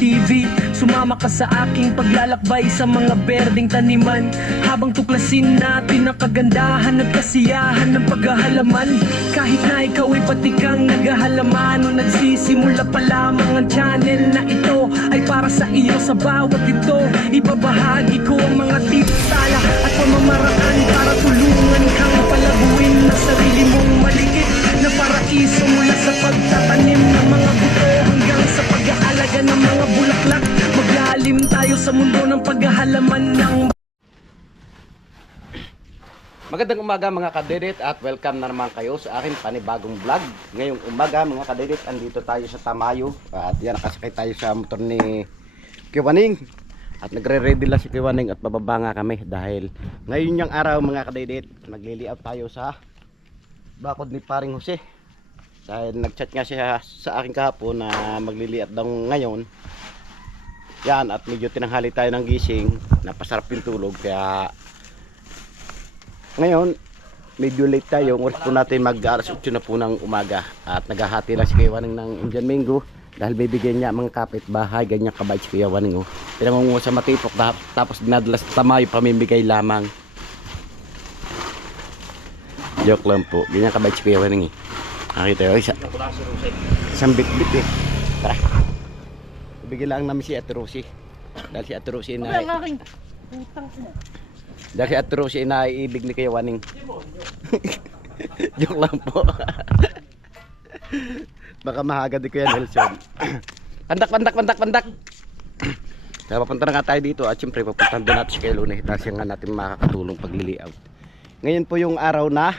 TV. Sumama ka sa aking paglalakbay sa mga berdeng taniman, habang tuklasin natin ang kagandahan at kasiyahan ng paghahalaman. Kahit na ikaw ay patikang naghahalaman o nagsisimula pa lamang, ang channel na ito ay para sa iyo. Sa bawat ito, ibabahagi ko ang mga tips, sala at pamamaraan para tulungan kang palaguin na sarili mong maliit na paraiso, mula sa pagtatanim ng mga buto hanggang sa pag-aalaga ng mga bulaklak. Maglalim tayo sa mundo ng paghahalaman ng... Magandang umaga mga kadedit at welcome na naman kayo sa aking panibagong vlog. Ngayong umaga mga kadedit, andito tayo sa Tamayo at yan, nakasakay tayo sa motor ni Kiwaning at nagre-ready lang si Kiwaning at bababa nga kami dahil ngayon yung araw mga kadedit, nagli-layout tayo sa bakod ni Paring Jose dahil nag-chat nga siya sa akin kahapon na magli-layout daw ngayon. Yan, at medyo tinanghali tayo ng gising, napasarap yung tulog, kaya ngayon medyo late tayo. Oras po natin mag alas 8 na po ng umaga at naghahati lang si Kiwaning ng Indian mango dahil bibigyan niya mga kapitbahay, ganyan kabait si Kiwaning. Pinangunguha sa matipok tapos dinadala sa Tamayo, pamimigay lamang. Joke lang po, ganyan kabait si Kiwaning eh. Nakita yun, isang bit-bit eh. Tara, bibigyan lang namin si Ate Rosie dahil si Ate Rosie na naiibig ni Kiwaning. Joke lang po. Baka mahagad di Kuya Nelson. Pandak. Kaya papunta na nga tayo dito at siyempre papunta doon natin si Kuya Lune. Kasi nga natin makakatulong pagliliaw. Ngayon po yung araw na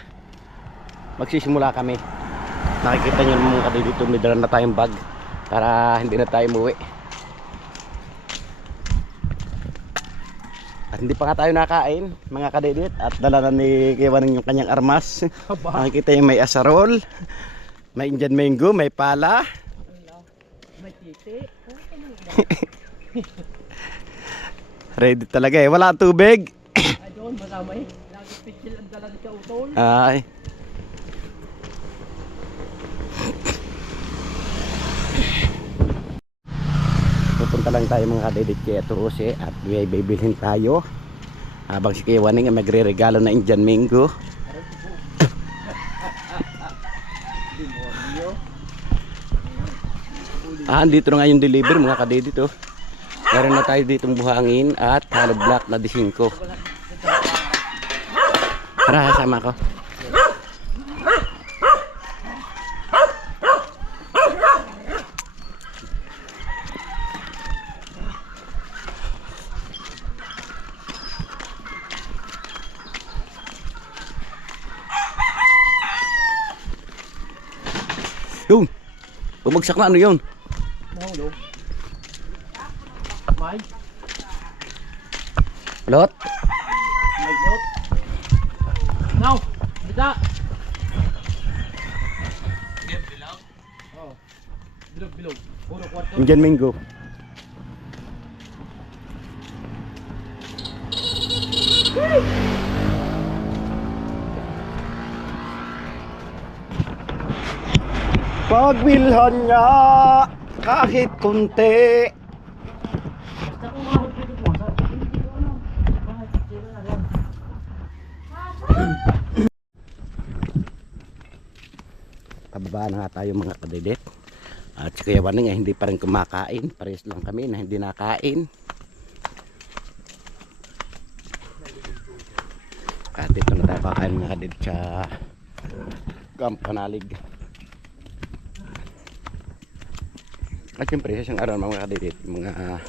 magsisimula kami. Nakikita nyo naman mga dito, may dala na tayong bag para hindi na tayo umuwi. At hindi pa nga tayo nakain mga kadedit at dala na ni Kiwaning yung kanyang armas. Nakikita yung may asarol, may Indian mango, may pala, May titi. ready talaga eh, wala tubig. Ay doon, masamay. Lagi pichil ang dala ni Kautol. Ay, pupunta lang tayo mga kadedit kay Ate Rosie at may bibilhin tayo habang si Kiwaning ay magre-regalo na Indian mango. Andito na nga yung deliver mga kadedit oh. Meron na tayo ditong buhangin at hollow block na 5. Tara, sama ko. Yun, bumagsak na, ano yun? Nahulog. May? Lot? May lot? Now! Bita! Bilog? Oo. Bilog. Puro kwarto. Indian mango. Pagbilhan niya kahit kunti. Pababa na nga tayo mga kadedit. At si Kiwaning ay hindi pa rin kumakain. Parehas lang kami na hindi nakain. At dito na tayo kakain mga kadedit sa Kampanalig. At siyempre sa isang araw mga kadedit, mga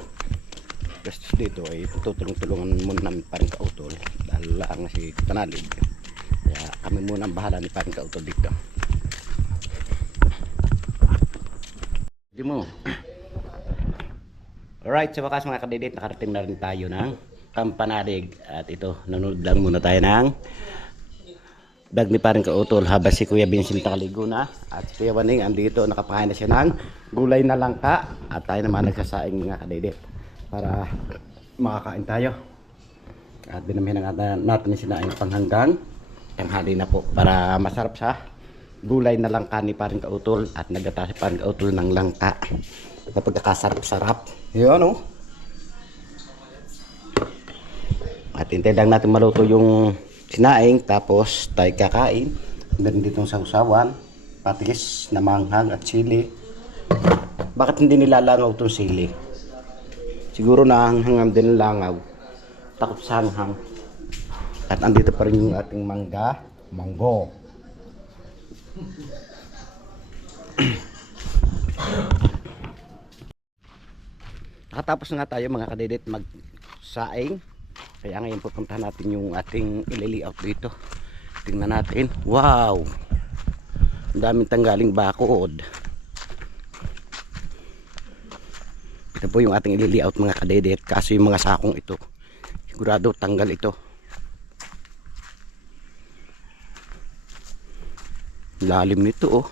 gastos dito ay tutulong-tulungan muna namin Paring Kautol dahil lang si Panalig. Kaya kami muna ang bahala ni Paring Kautol dito. Di mo. Alright, sa wakas mga kadedit, nakarating na rin tayo ng Kampanalig. At ito, nanonood lang muna tayo ng vlog ni Paring Kautol habang si Kuya Vincent nakaligo na at si Kuya Waning andito, nakapakain na siya ng gulay na langka at tayo naman nagsasaing mga kadedit para makakain tayo. At dinamihan na natin sinaing panghanggang tanghali na po para masarap sa gulay na langka ni Paring Kautol at nagata si Paring Kautol ng langka. na pagkakasarap-sarap. Yun, oh. At hintay lang natin maluto yung sinaing, tapos tayo kakain. Meron ditong sausawan, patis na manghang at sili. Bakit hindi nilalangaw itong sili? Siguro nahanghang din langaw. Takot sa hanghang. At andito pa rin yung ating manggo. Nakatapos na nga tayo mga kadidit magsaing. Kaya ngayon pupuntahan natin yung ating ililiaut dito. Tingnan natin. Wow! Ang daming tanggaling bakod. Ito po yung ating ililiaut mga kadidit. Kaso yung mga sakong ito, sigurado tanggal ito. Lalim nito oh.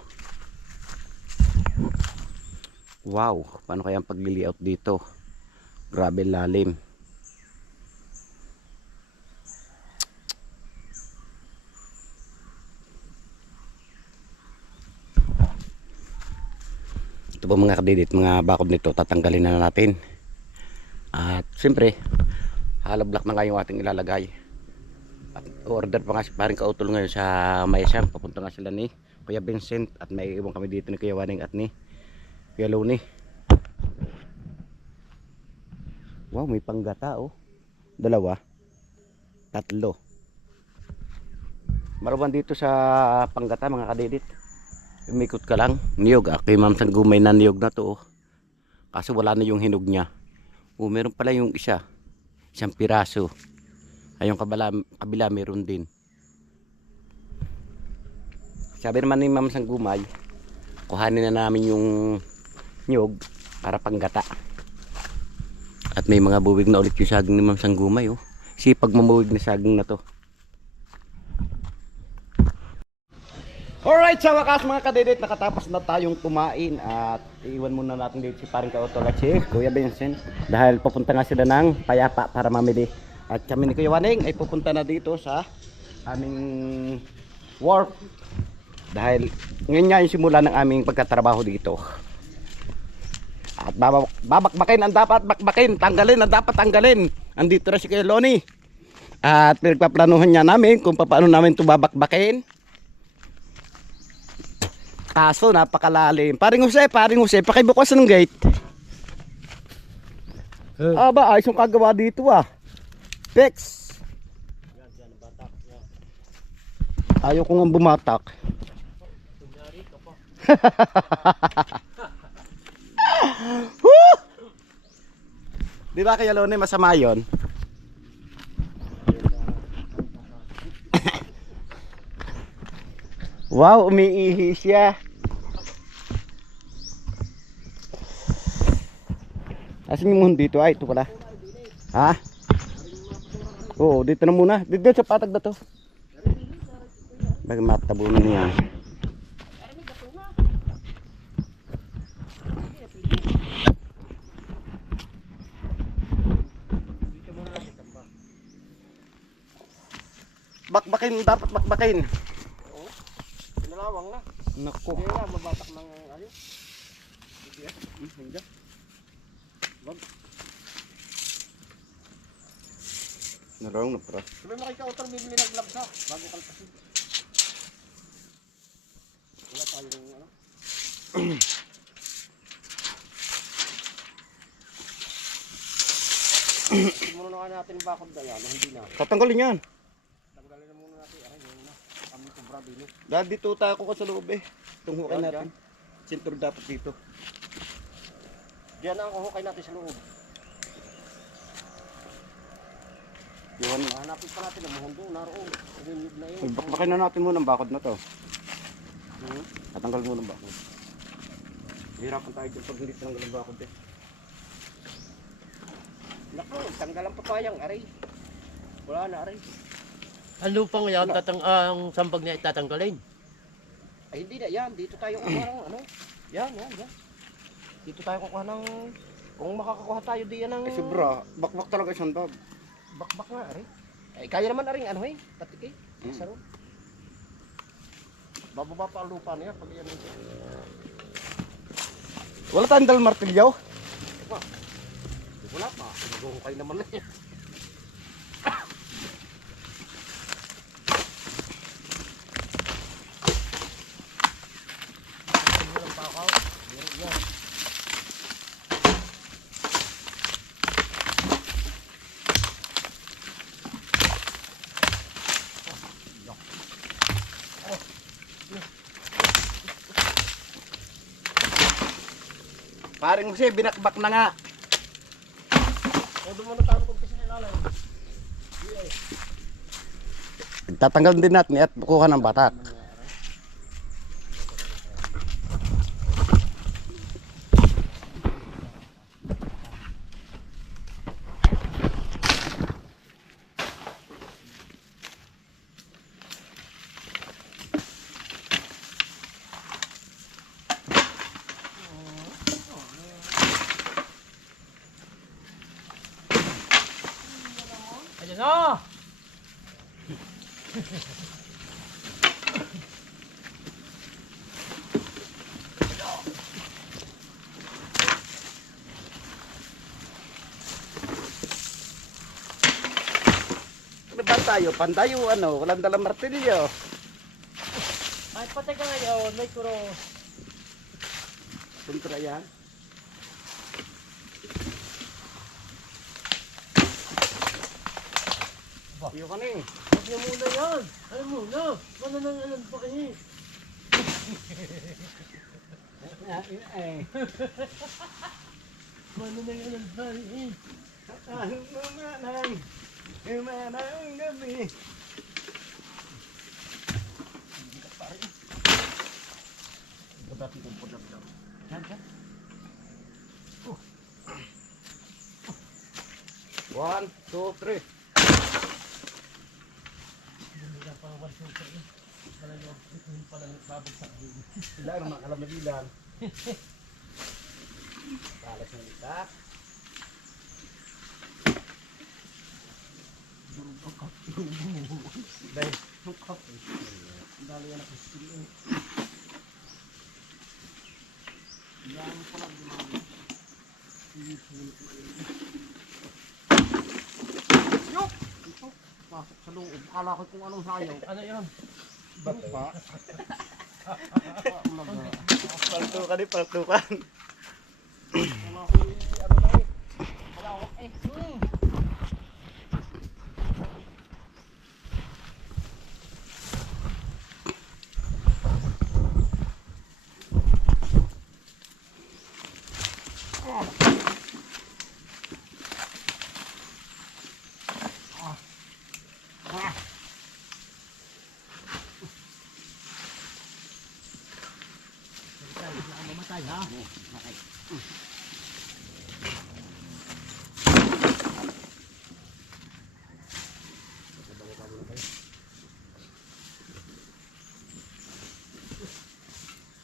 Wow, paano kaya ang pag-layout dito? Grabe lalim. Ito po mga kadidit, mga bakod nito tatanggalin na natin. At siyempre, hollow block na nga yung ating ilalagay. At order pa nga si paring Kautol ngayon sa Mayasam. Papunta nga sila ni Kuya Vincent at may iwan kami dito ni Kuya Waning at ni Kuya Loni. Wow, may panggata oh. 2, 3. Marawan dito sa panggata mga kadidit. Umikot ka lang. Niyog. Kay Ma'am Sanggumay na niyog na to oh. Kaso wala na yung hinog niya. Oh, meron pala yung isang piraso. Ay yung kabila meron din. Sabi naman ni Ma'am Sanggumay, kuhanin na namin yung nyog para panggata. At may mga buwig na ulit yung saging ni Ma'am Sanggumay oh. Sipag mamuwig na saging na to. Alright, sa wakas mga kadidit, nakatapos na tayong kumain. At iwan muna natin dito si paring Kautol at si Kuya Vincent. Dahil papunta nga sila ng Payapa para mamili. At kami ni Kuya Waning ay pupunta na dito sa aming work. Dahil ngayon nga yung simula ng aming pagkatrabaho dito. At babakbakin ang dapat bakbakin, tanggalin ang dapat tanggalin. Andito na si Kuya Loni. At pinagpaplanuhan niya namin kung paano namin ito babakbakin. Kaso napakalalim. Paring Jose, pakibukas ng gate. Aba, ayos yung kagawa dito ah. Pex. Ayaw ko nga bumatak. Di ba Kuya Loni masama yun? Wow, umiihi siya. Asan yung muhon dito? Ay, ito pala. Ha? Oo, dito na muna. Dito sa patag na to. Bakit matabunan niya? Bakbakin, dapat bakbakin. Nalawang na. Naku. Hindi nga, mabatak ng ayos. Hindi ah. Hindi. Wag. Narong na pra. Sabi mo kay Kautol, bibili ng gloves ha. Bago kalpasin. Wala tayong ano. Muna na nga natin yung bakod na yan. Hindi na. Tatanggalin yan. Tanggalin na muna natin. Aray, yun na. Kami kubra din eh. Dahil dito tayo ko sa loob eh. Itong hukay natin. Sintur dapat dito. Diyan na ang kuhukay natin sa loob. Yun. Hanapin pa natin ang muhundo. Naroon. Rinig na yun. Bakbakin na natin muna ang bakod na to. Tatanggal muna ang bakod. Hirapan tayo dyan pag hindi tinanggal ang bakod eh. Naku, tanggal ang papayang. Aray. Wala na aray. Ang lupang yan, ang sampag niya itatanggalin. Ay hindi na yan. Dito tayo kukuha ng ano. Yan. Dito tayo kukuha ng... Kung makakakuha tayo diyan ng... Eh sobra, bakbak talaga isang dab. Bakbak nga aray. Ay kaya naman aring ano eh. Patik eh. Saro. Bababa pa ang lupa niya pag yan. Wala tayong dalang martilyo. Wala pa. Naghuhukay naman na yan. Paring Jose, binakbak na nga. O doon mo na tayo kung kasi nilalay. Tatanggal din natin at kuha ng batak. Ayan na! Ano ba tayo? Pandayo ano? Walang dalang martilyo. Ay, patay ka ngayon, may kuro. Kontra yan. Iyo ka ni. Huwag niyo muna yan. Ano muna? Mananangalan pa kayo. Mananangalan pa kayo. Manang gabi. One, two, three. Sila ang mga kalamagilan. Balas ng itak. Dahil sukap. Dali yan ako sila. Yan pala gumamit. Yok! Ito. Pasok sa loob. Akala ko kung anong sayaw. Ano yun? Ba't pa? Paltukan eh, paltukan. Mamatay ha?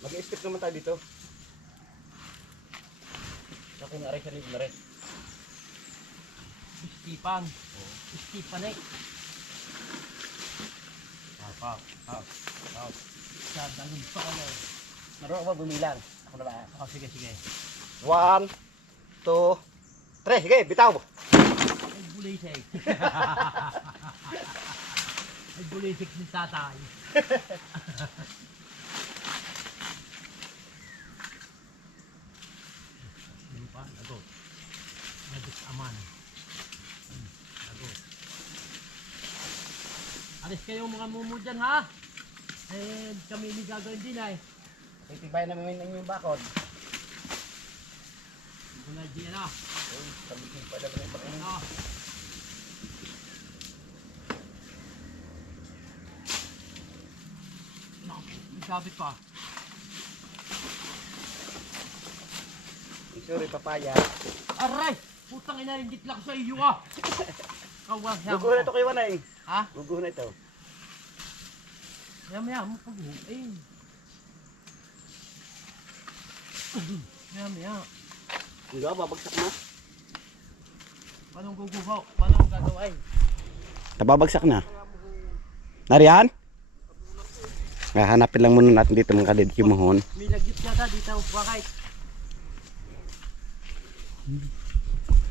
Mag-i-step naman tayo dito. Ako nga rin sarili na rin. Istipan. Istipan eh. Hap. Sa dalong pa kayo. Naroon ako ba bumilang? Ako na ba? Oh, sige, sige. One, two, three. Sige, bitaw. Ay, bulisik. Ay, bulisik ni tatay. Ano pa? Lagot. Lagot aman. Lagot. Alis kayo mga mumu dyan ha? Eh, kami hindi gagawin din ay. Titibay namin ng yung bakod. Kung na dyan na. Sabihin pa naman yung pakain. Ano? Sabit pa. Sorry, papaya. Aray! Putang ina, hindi lang sa iyo ah! Kawag na. Guguho na ito kayo, Wanay. Ha? Guguho na ito. Maya mo pag-uwi. Maya. Hindi, babagsak na. Paano guguho? Paano gagawin? Nababagsak na. Nariyan? Hanapin lang muna natin dito mga kadid yung mohon. May lagyot yata dito. Bakit?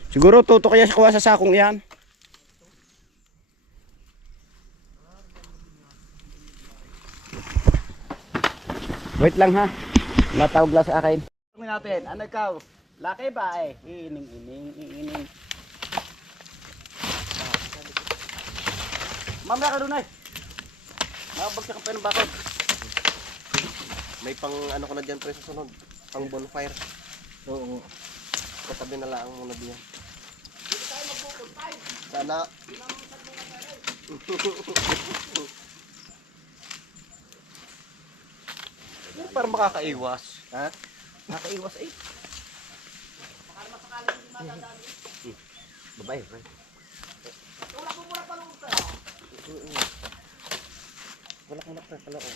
Siguro tuto kaya kuha sa sakong yan. Wait lang ha. Natawag lang sa akin. Tingnan natin. Ano ikaw? Laki ba eh? Ining. Mamaya ka doon ay. Nakabagsak ang ng bakod. May pang ano ka na dyan pre sa sunod. Pang bonfire. Oo. Katabi na lang muna diyan. Sana. Para makakaiwas. Ha? Nakaiwas eh. Babae. Wala kang nakita pala oh.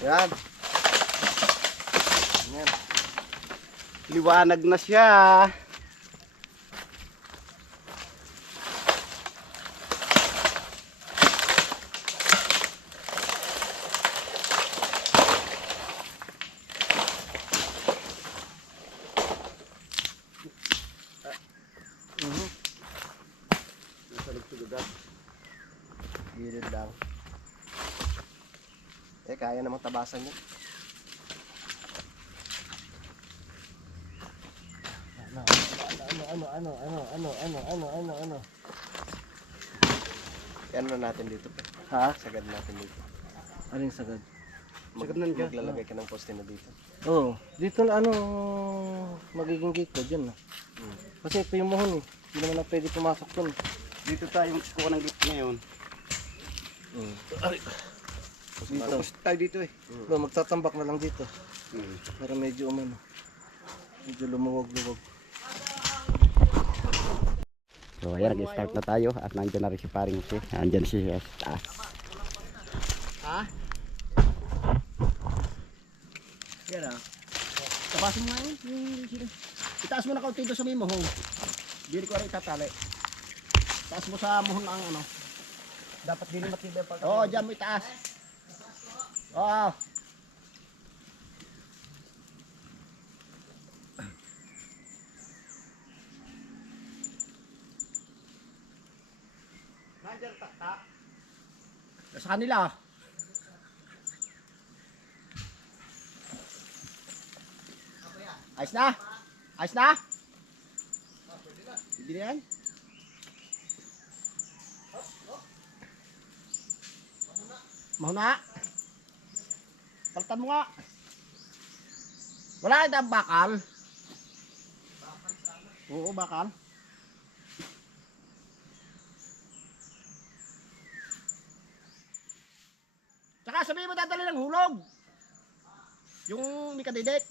Yan. Yan. Liwanag na siya. Gilid lang. Kaya namang tabasan yun. Ano. Ano na natin dito pre? Ha? Sagad natin dito. Aling sagad? Sagad na dyan. Maglalagay ka ng poste na dito. Oo. Dito na magiging gate ko dyan na. Kasi ito yung mohon eh. Hindi naman na pwede pumasok dun. Dito tayo magkukuha ng gift ngayon. Dito. Tapos tayo dito eh. Magtatambak na lang dito. Para medyo medyo lumuwag-luwag. So ayan, nag-start na tayo at nandiyan na rin si paring si. Nandiyan si taas. Ha? Yan ah. Tapasin mo nga yun. Itaas mo na kaunti doon sa may mohong. Hindi ko rin itatali. Taas mo sa mohong ang ano. Dapat din matibay pag... Oo, dyan mo itaas. Oo. Nandiyan tak. Sa kanila. Ayos na? Ayos na? Pwede na yan? Mahuna. Palitan mo nga. Wala na bakal. Oo, bakal. Tsaka sabihin mo dadali ng hulog. Yung may kadidit.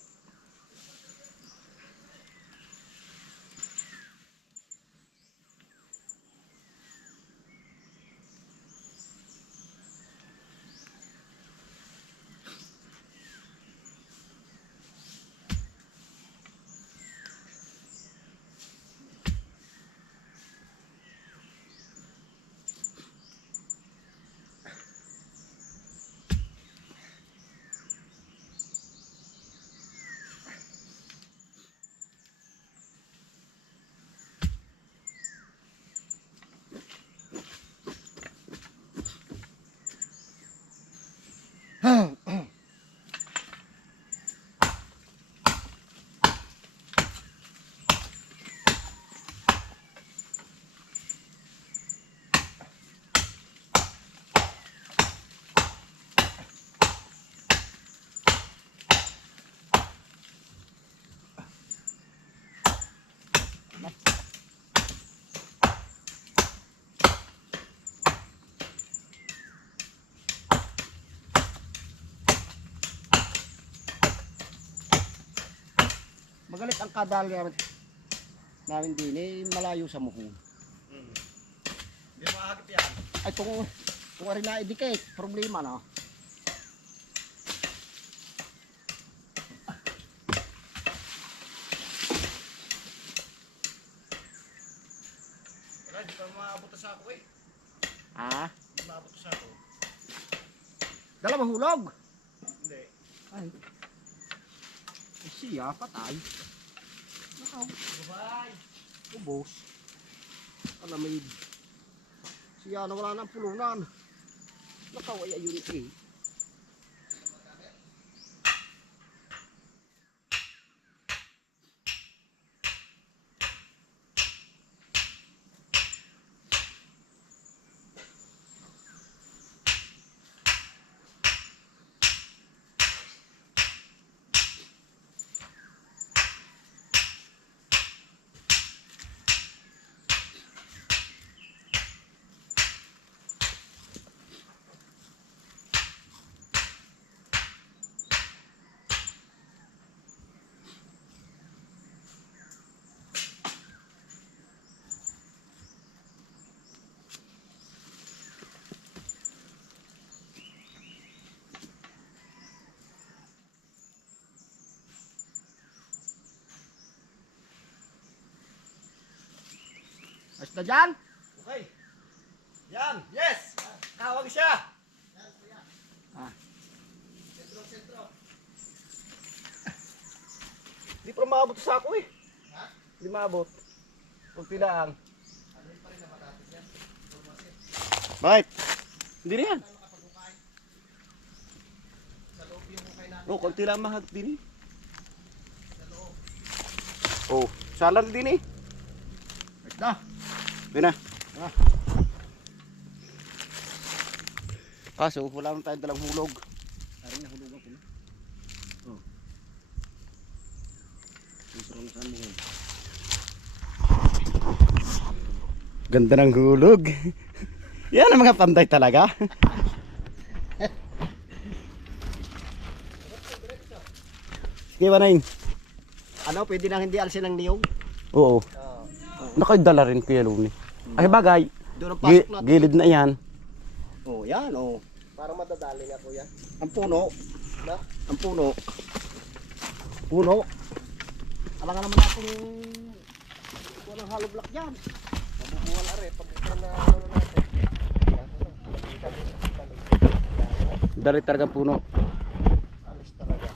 Magalit ang kadal namin din eh, malayo sa muhong. Hindi makahagip yan. Ay kung rin na idikit, problema na. Wala, di pa maabot sa ako eh. Ha? Di maabot sa ako. Dala mahulog. Hindi. Ay. Siya patay. Nakaw. Bye. Ubos. Alamid. Siya na wala ng pulunan. Nakaw ay ayun eh. Ayos na dyan? Okay. Yan. Yes. Tawag siya. Ah. Sentro. Hindi pa maabot sa ako eh. Ha? Hindi maabot. Kunti lang. Bakit? Hindi na yan. Oh, kunti lang mahag din eh. Oh, salar din eh. Ayos na. Yun na. Kaso wala nang tayong dalang hulog. Taring na hulugan ko na. Oh. Saan mo? Ganda ng hulog. Yan ang mga panday talaga. Sige ba na yun? Ano, pwede nang hindi alisin ng niyog? Oo. Nakaidala rin Kuya Luni. Ay bagay, gilid na yan. Oh, yan oh. Para madadali nga Kuya. Ang puno. Na? Ang puno. Puno. Alangan naman akong walang hollow block dyan. Mabubuhan na rin. Pagbubuhan na ano natin. Dari talaga puno. Alis talaga.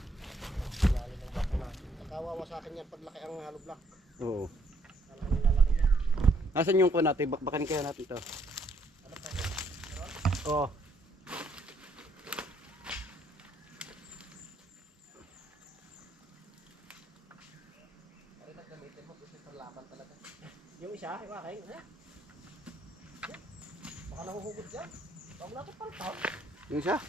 Lalim ng block na. Nakawawa sa akin yan paglaki ang hollow block. Oo. Asan yung kuha natin? Bakbakan kaya natin ito. Oo. Yung isa, iwakay. Baka nahuhugod dyan. Huwag natin paltaw. Yung isa?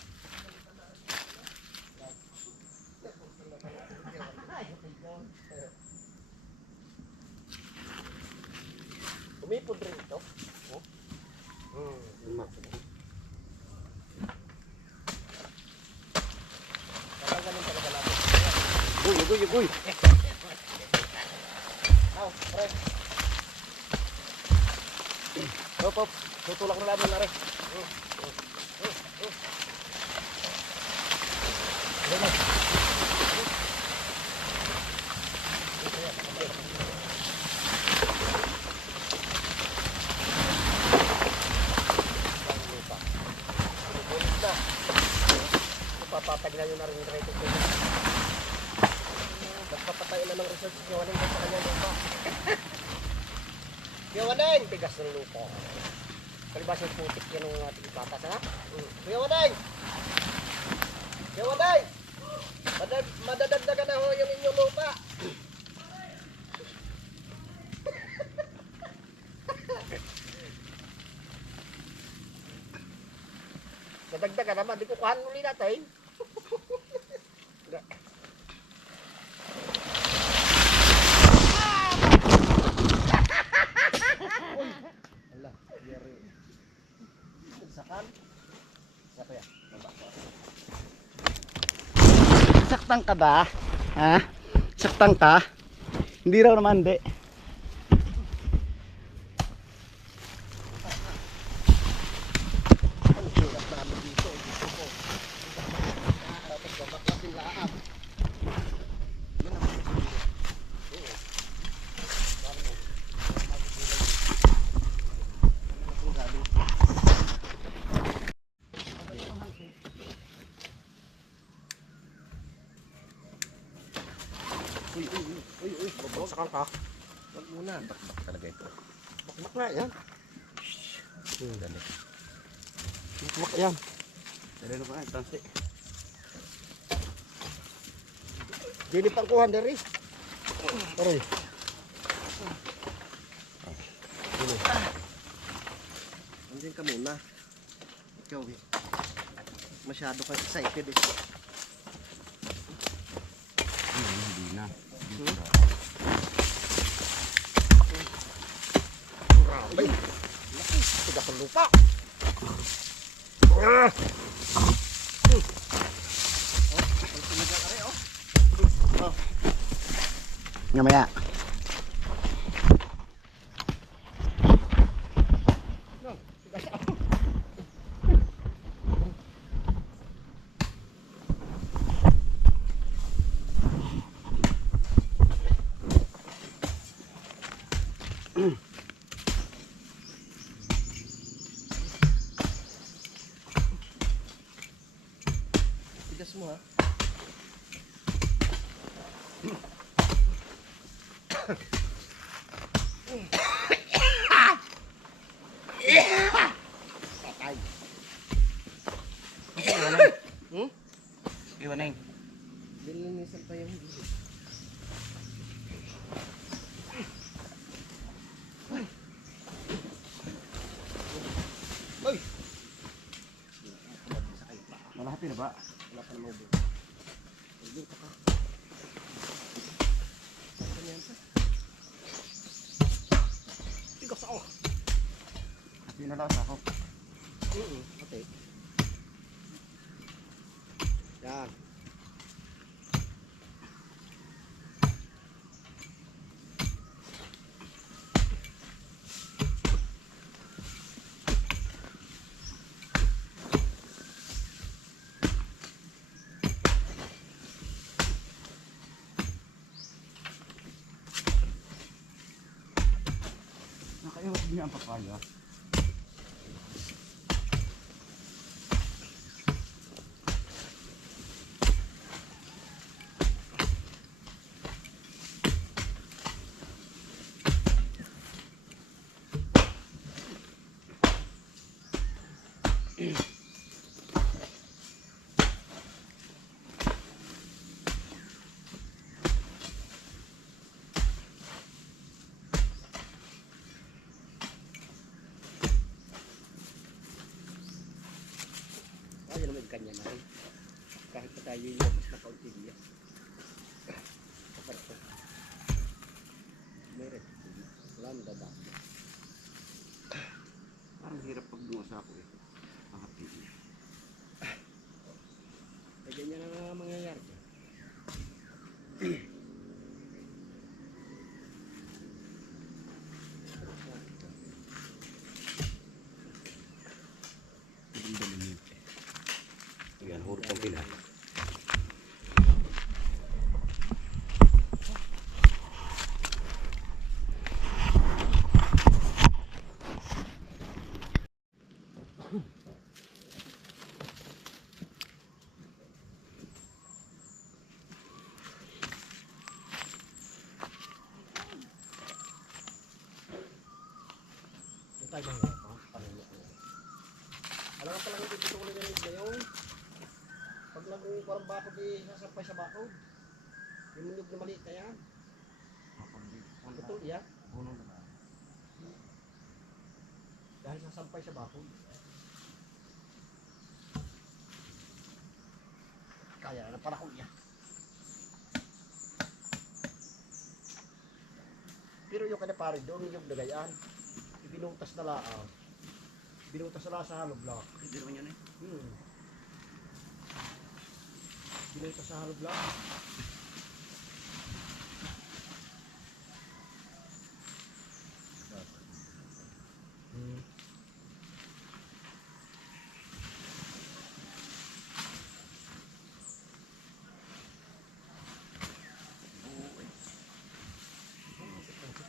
Umipod rin ito. Oh. Tatanggalin talaga natin. Uy. Aw, pre. Hop. Tutulak na namin na rin. Papatag na yun na rin yung rating ko. Magpapatay na ng research niya waling sa kanya lupa. Kuya Waneng, tigas ng lupa. Kalibas yung putik yan ng ating patas ha? Kuya Waneng! Kuya Waneng! Madadagdagan na ho yung inyong lupa. Nadagdagan naman, di ko kuhan muli natin. Allah, yari. Sakan. Siapa ya? Saktang ka ba? Ha? Saktang ka? Hindi raw naman, di. bakbakan ka. Wag muna. Bakbak talaga ito. Bakbak nga yan. Dali. Bakbak yan. Dali na ba? Tansi. Dili pang kuhan dari. Aray. Andiyan ka muna. Ikaw eh. Masyado ka excited eh. Hindi na. Ay! Laki! Tiga sa lupa! Ngamaya. Tigas mo ha. Patay. Iwan na yun. Nilinisan pa yung hindi. Ay! Malapit na ba? Wala pa naman ubo. Ubo ka pa. Ganyan pa. Tigas ako. Pinalasa ako. Okay. Yan. Nakaiwas niya ang papaya. Ayun naman kanya na rin. Kahit pa tayo yung mas na kaunti niya. Kapag ito. Meron. Wala nang dada. Parang hirap pag dumasa ako eh. Makapit niya. Eh, ganyan na mangyayari dyan. Yan, hurot ang pila. Yung tayo mga alam ka talaga dito ko na ngayon. Pag parang bakod sasampay sa bakod. Yung munog na maliit na yan. Putol yan. Dahil sasampay sa bakod. Kaya na para ko yan. Pero yung kada pare doon yung dagayan. Ibinutas na laang. Binutas na sa hollow block. Hindi naman yan eh. Binutas sa hollow block.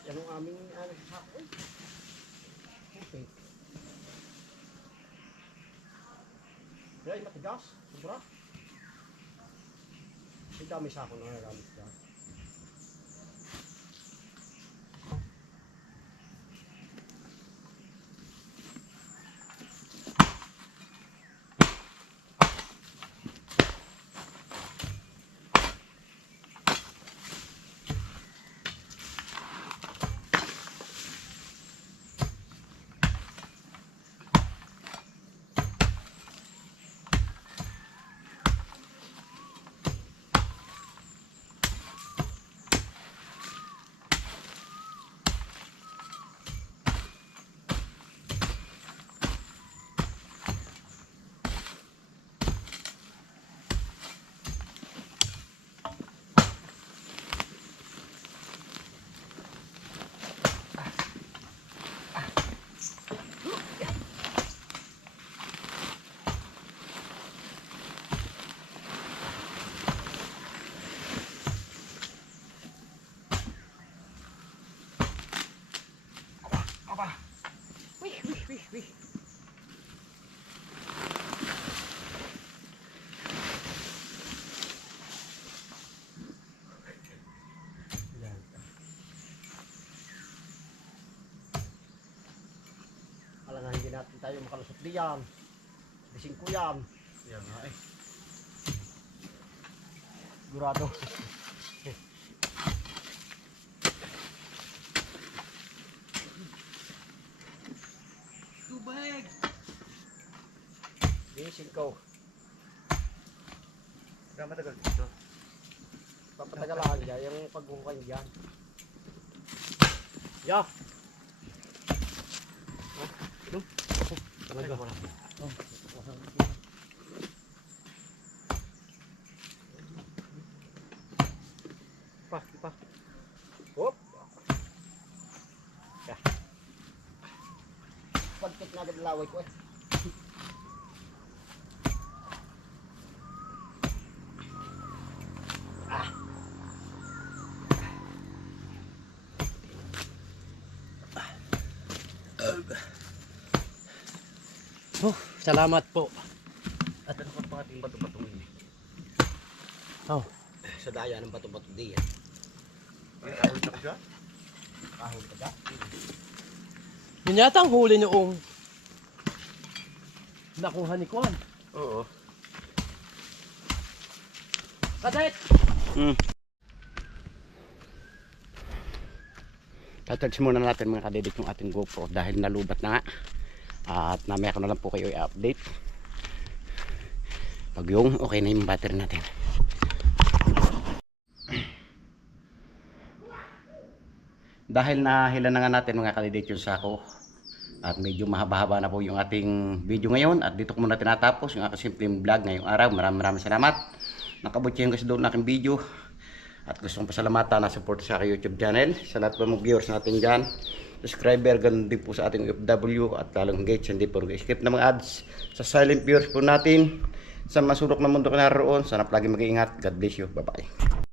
Yan ang aming sako eh. Okay. Ay, matigas. Sobra. Ay, dami sako na nagamit ka. Aba. Wih. Alangan hindi natin tayo makalusot diyan. Bising ko yan. Yan nga eh. Sigurado. Tubig! Bising ko. Kaya matagal dito. Papatagal lang dyan. Yung paghukay dyan. Ya! Talaga. Pa. Hop! Ya. Pagkit na agad laway ko eh. Salamat po. At ano pa pa ating bato-batong ini? Oh, sa daya ng bato-bato diyan. Kahit na siya? Kahon ka dyan. Yun yata ang huli noong nakuha ni Kwan. Oo. Kadet! Tatouch muna natin mga kadidit yung ating GoPro dahil nalubat na nga. At namaya ko na lang po kayo i-update pag yung okay na yung battery natin. Dahil nahila na nga natin mga kadidit yung sako at medyo mahaba-haba na po yung ating video ngayon, at dito ko muna tinatapos yung aking simpleng vlog ngayong araw. Maraming salamat. Nakabot yung gusto doon aking video. At gusto kong pasalamatan na support sa aking YouTube channel. Sa lahat po mga viewers natin dyan, subscriber, ganun din po sa ating OFW, at lalong engage, hindi po skip na mga ads. Sa silent viewers po natin, sa masulok na mundo ka naroon, sana palagi mag-iingat. God bless you. Bye bye.